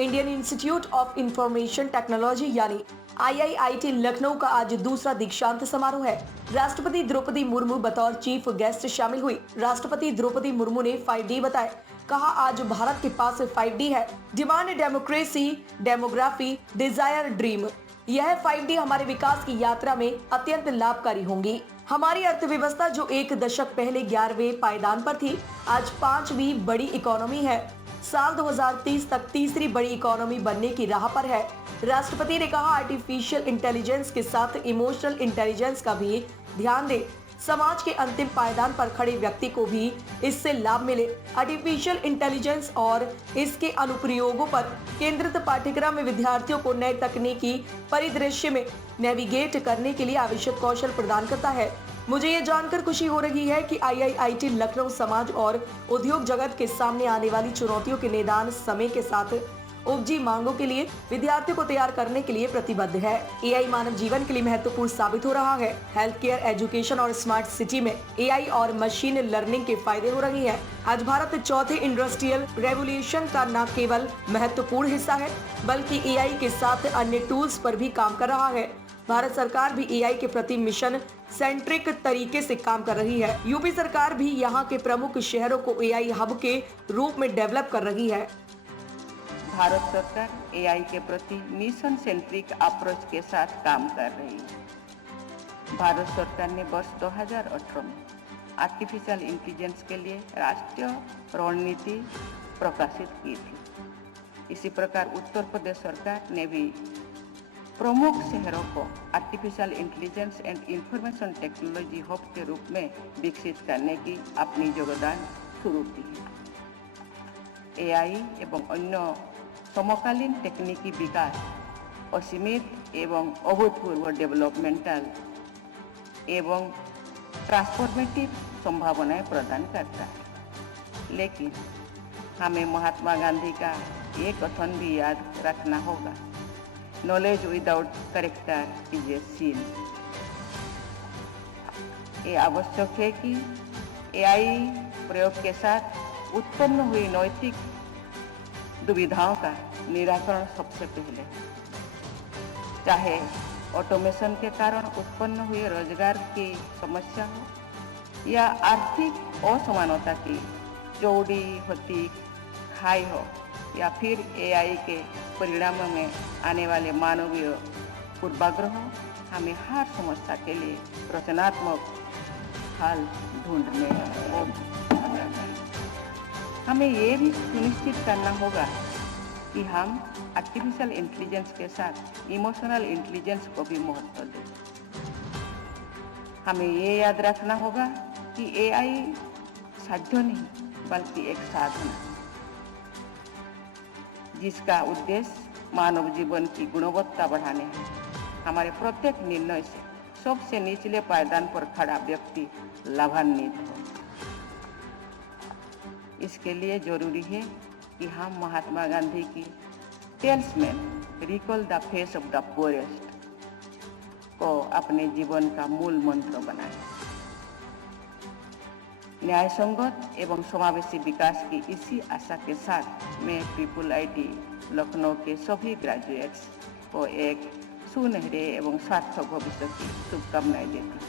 Indian institute of information technology यानी IIIT Lucknow का आज दूसरा दीक्षांत समारोह है। राष्ट्रपति द्रौपदी मुर्मू बतौर चीफ गेस्ट शामिल हुई। राष्ट्रपति द्रौपदी मुर्मू ने 5D बताए। कहा, आज भारत के पास 5D है, demand, democracy, demography, desire, dream. यह 5D हमारे विकास की यात्रा में अत्यंत लाभकारी होंगी। हमारी अर्थव्यवस्था जो एक दशक पहले 11वें पायदान पर थी, आज 5वीं बड़ी इकोनॉमी है। साल 2030 तक तीसरी बड़ी इकोनॉमी बनने की राह पर है। राष्ट्रपति ने कहा, आर्टिफिशियल इंटेलिजेंस के साथ इमोशनल इंटेलिजेंस का भी ध्यान दे। समाज के अंतिम पायदान पर खड़े व्यक्ति को भी इससे लाभ मिले। आर्टिफिशियल इंटेलिजेंस और इसके अनुप्रयोगों पर केंद्रित पाठ्यक्रम में विद्यार्थियों को नए तकनीकी परिदृश्य में नेविगेट करने के लिए आवश्यक कौशल प्रदान करता है। मुझे ये जानकर खुशी हो रही है कि आईआईआईटी लखनऊ समाज और उद्योग जगत के सामने आने वाली चुनौतियों के निदान, समय के साथ उपजी मांगों के लिए विद्यार्थियों को तैयार करने के लिए प्रतिबद्ध है। एआई मानव जीवन के लिए महत्वपूर्ण साबित हो रहा है। हेल्थ केयर, एजुकेशन और स्मार्ट सिटी में एआई और मशीन लर्निंग के फायदे हो रही हैं। आज भारत चौथे इंडस्ट्रियल रेवोल्यूशन का न केवल महत्वपूर्ण हिस्सा है, बल्कि एआई के साथ अन्य टूल्स पर भी काम कर रहा है। भारत सरकार भी एआई के प्रति मिशन सेंट्रिक तरीके से काम कर रही है। यूपी सरकार भी यहाँ के प्रमुख शहरों को एआई हब के रूप में डेवलप कर रही है। भारत सरकार एआई के प्रति मिशन सेंट्रिक अप्रोच के साथ काम कर रही है। भारत सरकार ने वर्ष 2018 में आर्टिफिशियल इंटेलिजेंस के लिए राष्ट्रीय रणनीति प्रकाशित की थी। इसी प्रकार उत्तर प्रदेश सरकार ने भी प्रमुख शहरों को artificial intelligence and information technology hub के रूप में विकसित करने की अपनी योगदान शुरू की है। एआई एवं अन्य समकालीन तकनीकी विकास असीमित एवं अभूतपूर्व डेवलपमेंटल एवं ट्रांसफॉर्मेटिव संभावनाएं प्रदान करता है, लेकिन हमें महात्मा गांधी का एक कथन भी याद रखना होगा, knowledge without character is a sin. ये आवश्यक है कि एआई प्रयोग के साथ उत्पन्न हुई नैतिक दुविधाओं का निराकरण सबसे पहले, चाहे ऑटोमेशन के कारण उत्पन्न हुए रोजगार की समस्या हो या आर्थिक असमानता की चौड़ी होती खाई हो या फिर एआई के परिणामों में आने वाले मानवीय पूर्वाग्रह, हमें हर समस्या के लिए रचनात्मक हल ढूंढने होंगे। हमें ये भी सुनिश्चित करना होगा कि हम आर्टिफिशियल इंटेलिजेंस के साथ इमोशनल इंटेलिजेंस को भी महत्व दें। हमें ये याद रखना होगा कि एआई साध्य नहीं बल्कि एक साधन है, जिसका उद्देश्य मानव जीवन की गुणवत्ता बढ़ाने है। हमारे प्रत्येक निर्णय से सबसे निचले पायदान पर खड़ा व्यक्ति लाभान्वित हो। इसके लिए जरूरी है कि हम महात्मा गांधी की talisman recall the face of the poorest को अपने जीवन का मूल मंत्र बनाएं। न्याय संगत एवं समावेशी विकास की इसी आशा के साथ मैं पीपल आईटी लखनऊ के सभी ग्रेजुएट्स को एक सुनहरे एवं सार्थक भविष्य की शुभकामनाएं देती हूँ।